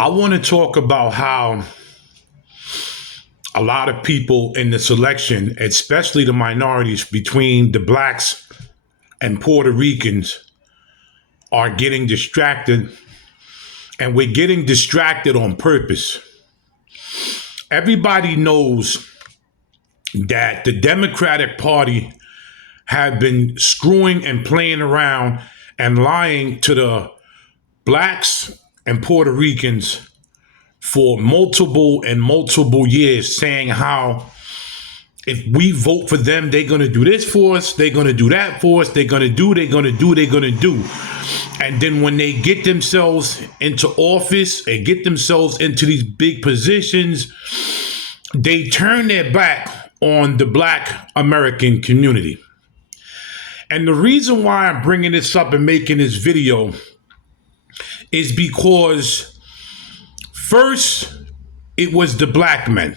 I want to talk about how a lot of people in this election, especially the minorities between the blacks and Puerto Ricans, are getting distracted, and we're getting distracted on purpose. Everybody knows that the Democratic Party have been screwing and playing around and lying to the blacks and Puerto Ricans for multiple years, saying how if we vote for them, they're going to do this for us, they're going to do that for us, they're going to do. And then when they get themselves into office and get themselves into these big positions, they turn their back on the Black American community. And the reason why I'm bringing this up and making this video is because first, it was the black men.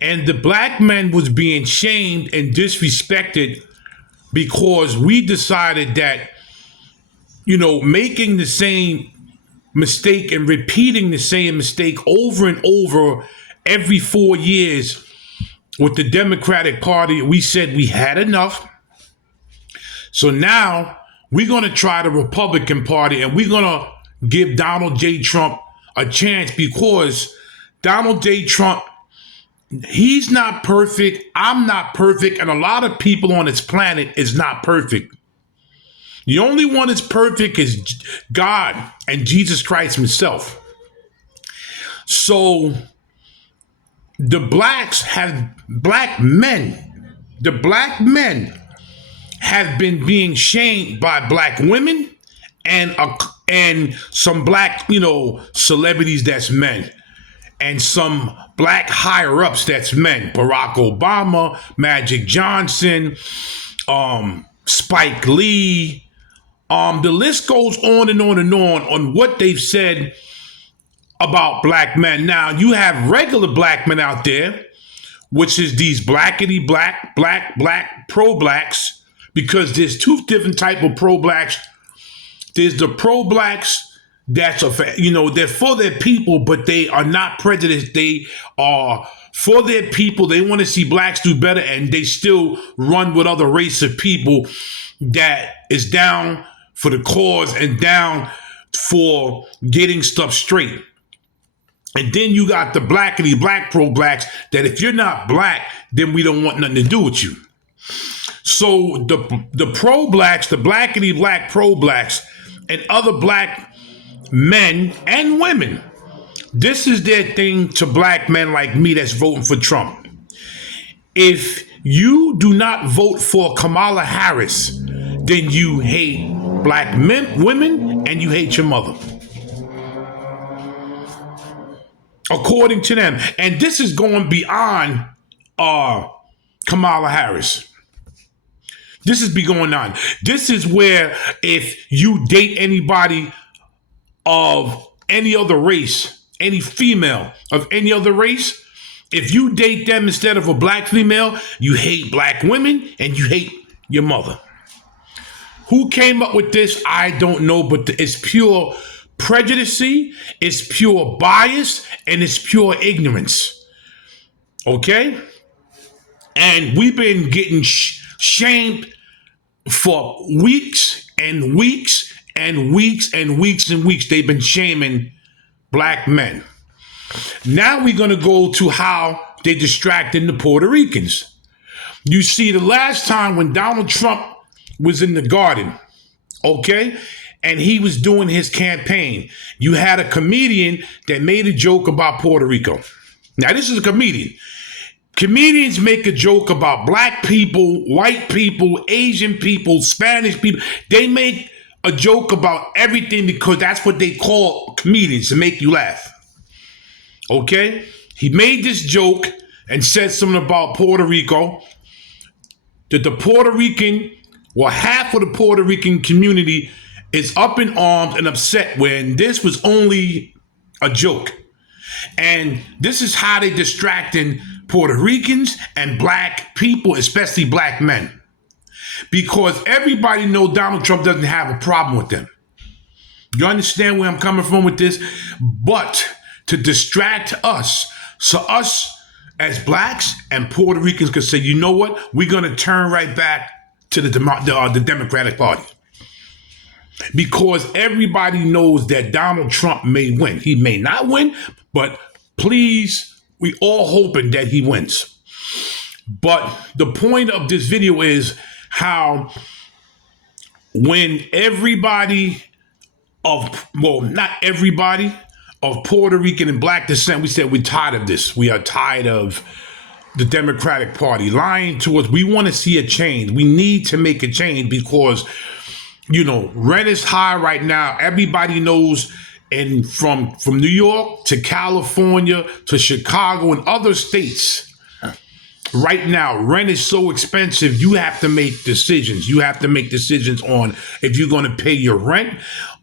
And the black men was being shamed and disrespected because we decided that, making the same mistake and repeating the same mistake over and over every 4 years with the Democratic Party, we said we had enough. So now we're going to try the Republican Party, and we're going to give Donald J. Trump a chance, because Donald J. Trump, he's not perfect. I'm not perfect. And a lot of people on this planet is not perfect. The only one that's perfect is God and Jesus Christ himself. So the black men have been being shamed by black women and some black, celebrities that's men, and some black higher ups that's men. Barack Obama, Magic Johnson, Spike Lee. The list goes on and on and on what they've said about black men. Now, you have regular black men out there, which is these blackity black pro-blacks, because there's two different type of pro-blacks. There's the pro-blacks that's, they're for their people, but they are not prejudiced. They are for their people. They want to see blacks do better, and they still run with other race of people that is down for the cause and down for getting stuff straight. And then you got the blackity black pro-blacks that if you're not black, then we don't want nothing to do with you. So the pro-blacks, the blackity black pro-blacks, and other black men and women, this is their thing to black men like me that's voting for Trump. If you do not vote for Kamala Harris, then you hate black men, women, and you hate your mother. According to them. And this is going beyond Kamala Harris. This is going on. This is where if you date anybody of any other race, any female of any other race, if you date them instead of a black female, you hate black women and you hate your mother. Who came up with this? I don't know, but it's pure prejudice, it's pure bias, and it's pure ignorance. Okay? And we've been getting shamed for weeks and weeks and weeks and weeks and weeks. They've been shaming black men. Now we're going to go to how they distracted the Puerto Ricans. You see, the last time when Donald Trump was in the garden, okay, and he was doing his campaign, you had a comedian that made a joke about Puerto Rico. Now, this is a comedian. Comedians make a joke about black people, white people, Asian people, Spanish people. They make a joke about everything because that's what they call comedians, to make you laugh. Okay? He made this joke and said something about Puerto Rico, that the Puerto Rican, well, half of the Puerto Rican community is up in arms and upset when this was only a joke. And this is how they distracting Puerto Ricans and black people, especially black men. Because everybody knows Donald Trump doesn't have a problem with them. You understand where I'm coming from with this? But to distract us, so us as blacks and Puerto Ricans could say, you know what? We're going to turn right back to the Democratic Party. Because everybody knows that Donald Trump may win. He may not win, but please, we all hoping that he wins. But the point of this video is how when everybody not everybody, of Puerto Rican and black descent, we said we're tired of this. We are tired of the Democratic Party lying to us. We want to see a change. We need to make a change because, rent is high right now. Everybody knows, and from New York to California to Chicago and other states, right now, rent is so expensive, you have to make decisions. You have to make decisions on if you're going to pay your rent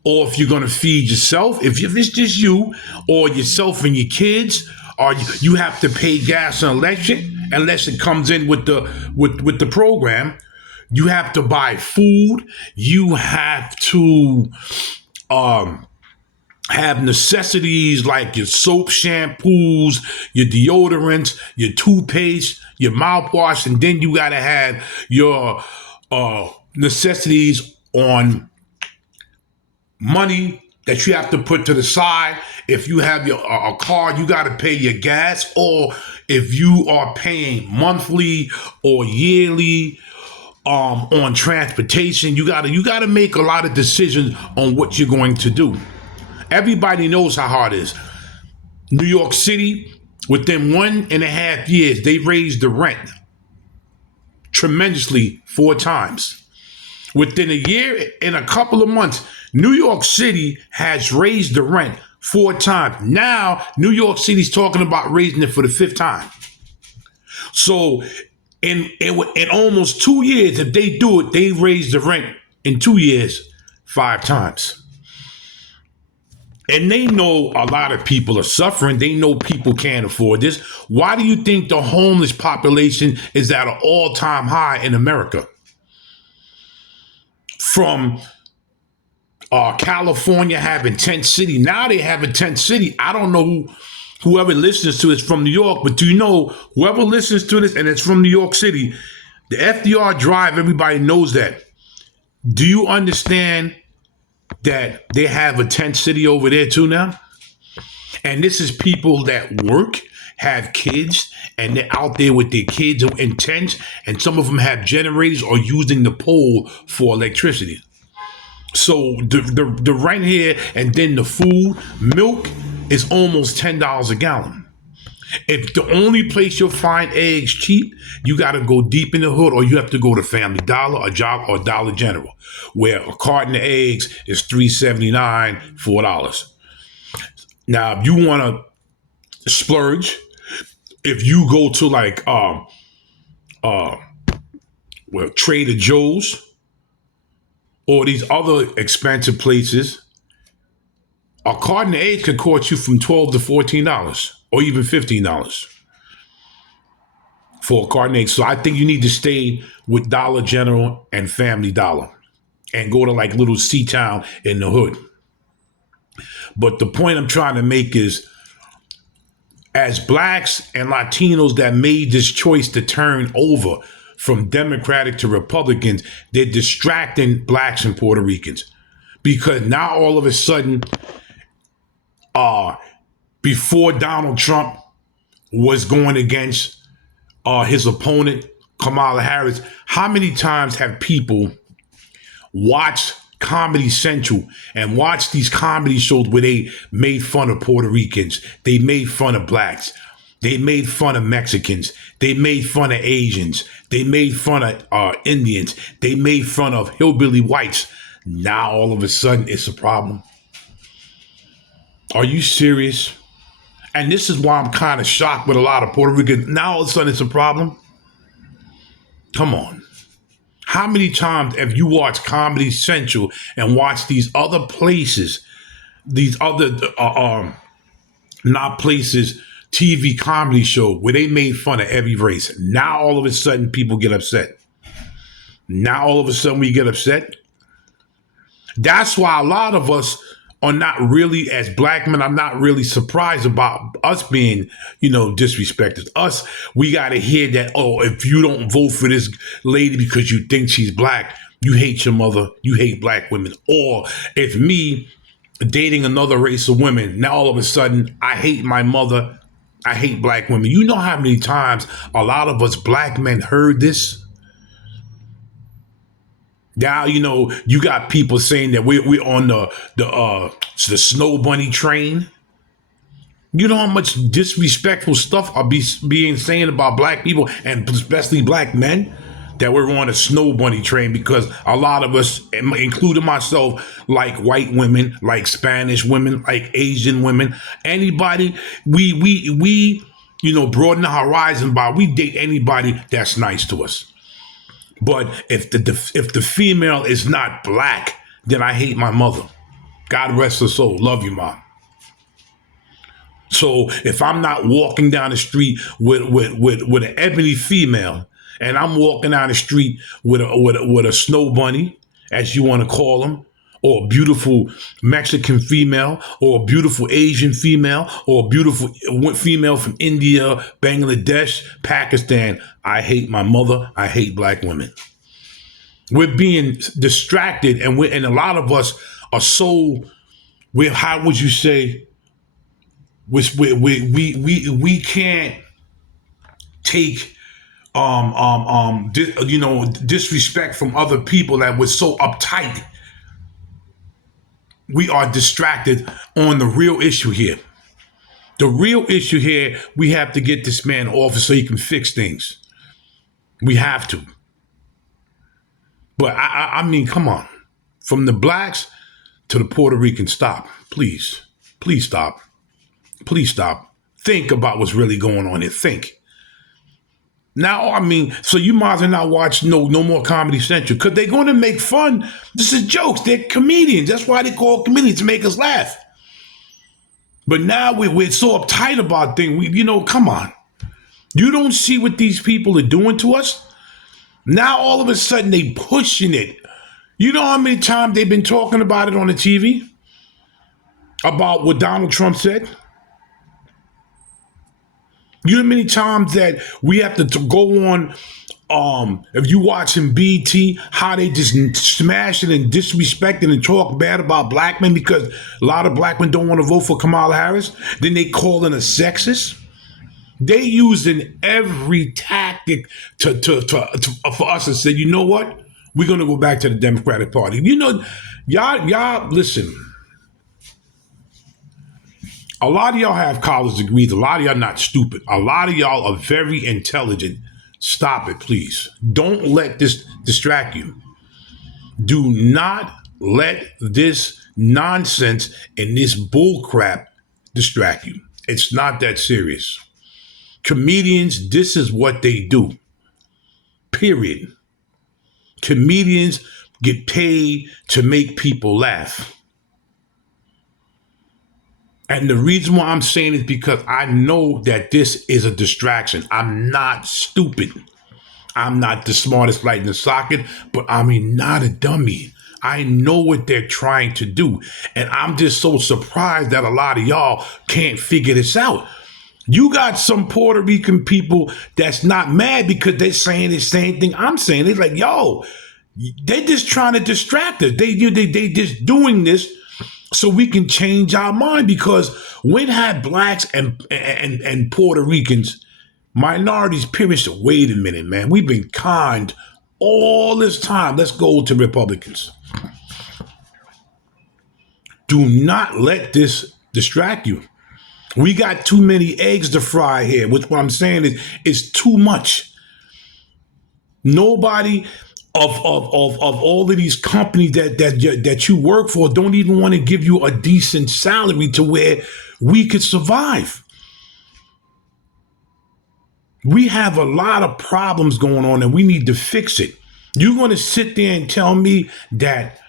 or if you're going to feed yourself. If it's just you or yourself and your kids, or you have to pay gas and electric unless it comes in with the program. You have to buy food. You have to have necessities like your soap, shampoos, your deodorants, your toothpaste, your mouthwash, and then you got to have your necessities on money that you have to put to the side. If you have a car, you got to pay your gas, or if you are paying monthly or yearly on transportation, you gotta make a lot of decisions on what you're going to do. Everybody knows how hard it is. New York City, within 1.5 years, they raised the rent tremendously 4 times. Within a year and a couple of months, New York City has raised the rent 4 times. Now, New York City's talking about raising it for the 5th time. So, in almost 2 years, if they do it, they raise the rent in 2 years 5 times. And they know a lot of people are suffering. They know people can't afford this. Why do you think the homeless population is at an all-time high in America? From California having tent city, now they have a tent city. I don't know whoever listens to this from New York, but do you know whoever listens to this and it's from New York City, the FDR Drive, everybody knows that. Do you understand that they have a tent city over there too now? And this is people that work, have kids, and they're out there with their kids in tents, and some of them have generators or using the pole for electricity. So the rent here, and then the food, milk is almost $10 a gallon. If the only place you'll find eggs cheap, you got to go deep in the hood, or you have to go to Family Dollar or Dollar General, where a carton of eggs is $3.79, $4. Now, if you want to splurge, if you go to like Trader Joe's or these other expensive places, a carton of eggs could cost you from $12 to $14 or even $15 for a carton of eggs. So I think you need to stay with Dollar General and Family Dollar and go to like little C-Town in the hood. But the point I'm trying to make is, as blacks and Latinos that made this choice to turn over from Democratic to Republicans, they're distracting blacks and Puerto Ricans. Because now all of a sudden, before Donald Trump was going against his opponent, Kamala Harris, how many times have people watched Comedy Central and watched these comedy shows where they made fun of Puerto Ricans, they made fun of blacks, they made fun of Mexicans, they made fun of Asians, they made fun of Indians, they made fun of hillbilly whites. Now all of a sudden it's a problem. Are you serious? And this is why I'm kind of shocked with a lot of Puerto Ricans. Now all of a sudden it's a problem? Come on. How many times have you watched Comedy Central and watched these other places, these other, not places, TV comedy show where they made fun of every race? Now all of a sudden people get upset. Now all of a sudden we get upset. That's why a lot of us are not really, as black men, I'm not really surprised about us being, disrespected. Us, we got to hear that, oh, if you don't vote for this lady because you think she's black, you hate your mother, you hate black women. Or if me dating another race of women, now all of a sudden, I hate my mother, I hate black women. You know how many times a lot of us black men heard this? Now you got people saying that we're on the snow bunny train. You know how much disrespectful stuff are being saying about black people and especially black men, that we're on a snow bunny train because a lot of us, including myself, like white women, like Spanish women, like Asian women, anybody. We broaden the horizon by we date anybody that's nice to us. But if the female is not black, then I hate my mother. God rest her soul. Love you, Mom. So if I'm not walking down the street with an ebony female, and I'm walking down the street with a snow bunny, as you want to call them, or a beautiful Mexican female, or a beautiful Asian female, or a beautiful female from India, Bangladesh, Pakistan, I hate my mother. I hate black women. We're being distracted, and a lot of us are so. How would you say? We can't take disrespect from other people that we're so uptight. We are distracted on the real issue here. The real issue here, we have to get this man off so he can fix things. We have to. But I mean, come on. From the blacks to the Puerto Ricans, stop. Please. Please stop. Please stop. Think about what's really going on here. Think. Now, I mean, so you might as well not watch no more Comedy Central because they're going to make fun. This is jokes. They're comedians. That's why they call comedians, to make us laugh. But now we're so uptight about things. Come on. You don't see what these people are doing to us? Now, all of a sudden, they pushing it. You know how many times they've been talking about it on the TV? About what Donald Trump said? You know how many times that we have to go on, if you watching BT, how they just smashing and disrespecting and talk bad about black men because a lot of black men don't want to vote for Kamala Harris. Then they calling her sexist. They using every tactic to for us to say, you know what? We're going to go back to the Democratic Party. Y'all, listen. A lot of y'all have college degrees. A lot of y'all not stupid. A lot of y'all are very intelligent. Stop it, please. Don't let this distract you. Do not let this nonsense and this bullcrap distract you. It's not that serious. Comedians, this is what they do. Period. Comedians get paid to make people laugh. And the reason why I'm saying is because I know that this is a distraction. I'm not stupid. I'm not the smartest light in the socket, but I mean, not a dummy. I know what they're trying to do. And I'm just so surprised that a lot of y'all can't figure this out. You got some Puerto Rican people that's not mad because they're saying the same thing I'm saying. They're like, yo, they're just trying to distract us. They just doing this so we can change our mind, because when had blacks and Puerto Ricans, minorities, period, said, wait a minute, man, we've been conned all this time. Let's go to Republicans. Do not let this distract you. We got too many eggs to fry here, which what I'm saying is too much. Nobody of all of these companies that you work for don't even want to give you a decent salary to where we could survive. We have a lot of problems going on and we need to fix it. You're going to sit there and tell me that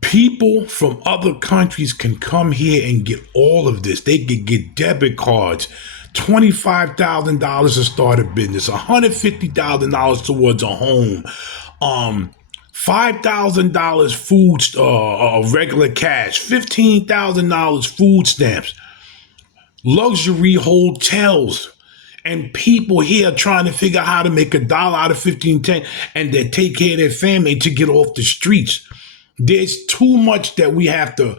people from other countries can come here and get all of this. They could get debit cards, $25,000 to start a business, $150,000 towards a home, $5,000 food, regular cash, $15,000 food stamps, luxury hotels, and people here trying to figure out how to make $1 out of 15, 10, and then take care of their family to get off the streets. There's too much that we have to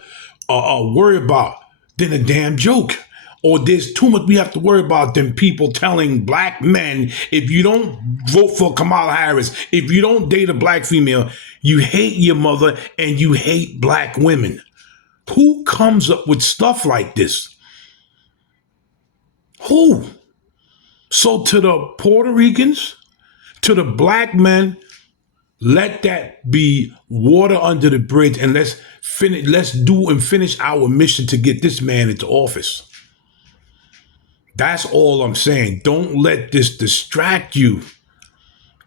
worry about than a damn joke. Or there's too much we have to worry about than people telling black men, if you don't vote for Kamala Harris, if you don't date a black female, you hate your mother and you hate black women. Who comes up with stuff like this? Who? So to the Puerto Ricans, to the black men, let that be water under the bridge, and let's finish our mission to get this man into office. That's all I'm saying. Don't let this distract you.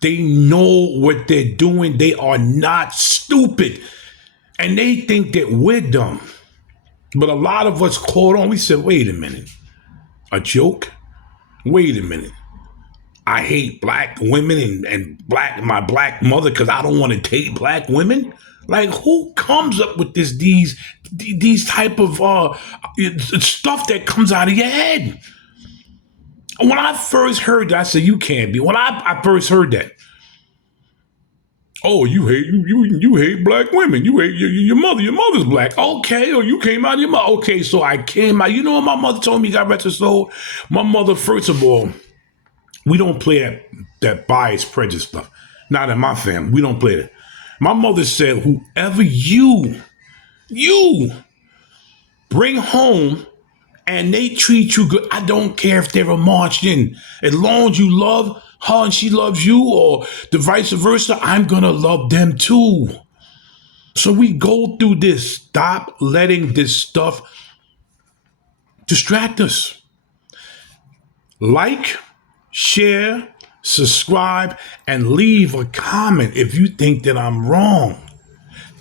They know what they're doing. They are not stupid. And they think that we're dumb. But a lot of us caught on. We said, wait a minute. A joke? Wait a minute. I hate black women and my black mother because I don't want to date black women? Like, who comes up with these type of stuff that comes out of your head? When I first heard that, I said, you can't be. When I first heard that, oh, you hate black women. You hate your mother. Your mother's black. Okay, or you came out of your mother. Okay, so I came out. You know what my mother told me, God rest her soul? My mother, first of all, we don't play that bias prejudice stuff. Not in my family. We don't play that. My mother said, whoever you bring home and they treat you good, I don't care if they're a Martian. As long as you love her and she loves you, or the vice versa, I'm going to love them too. So we go through this. Stop letting this stuff distract us. Like, share, subscribe, and leave a comment if you think that I'm wrong.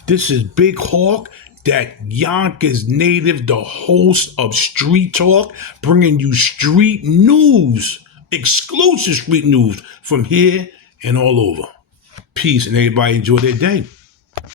This is Big Hawk, that Yonkers native, the host of Street Talk, bringing you street news, exclusive street news from here and all over. Peace, and everybody enjoy their day.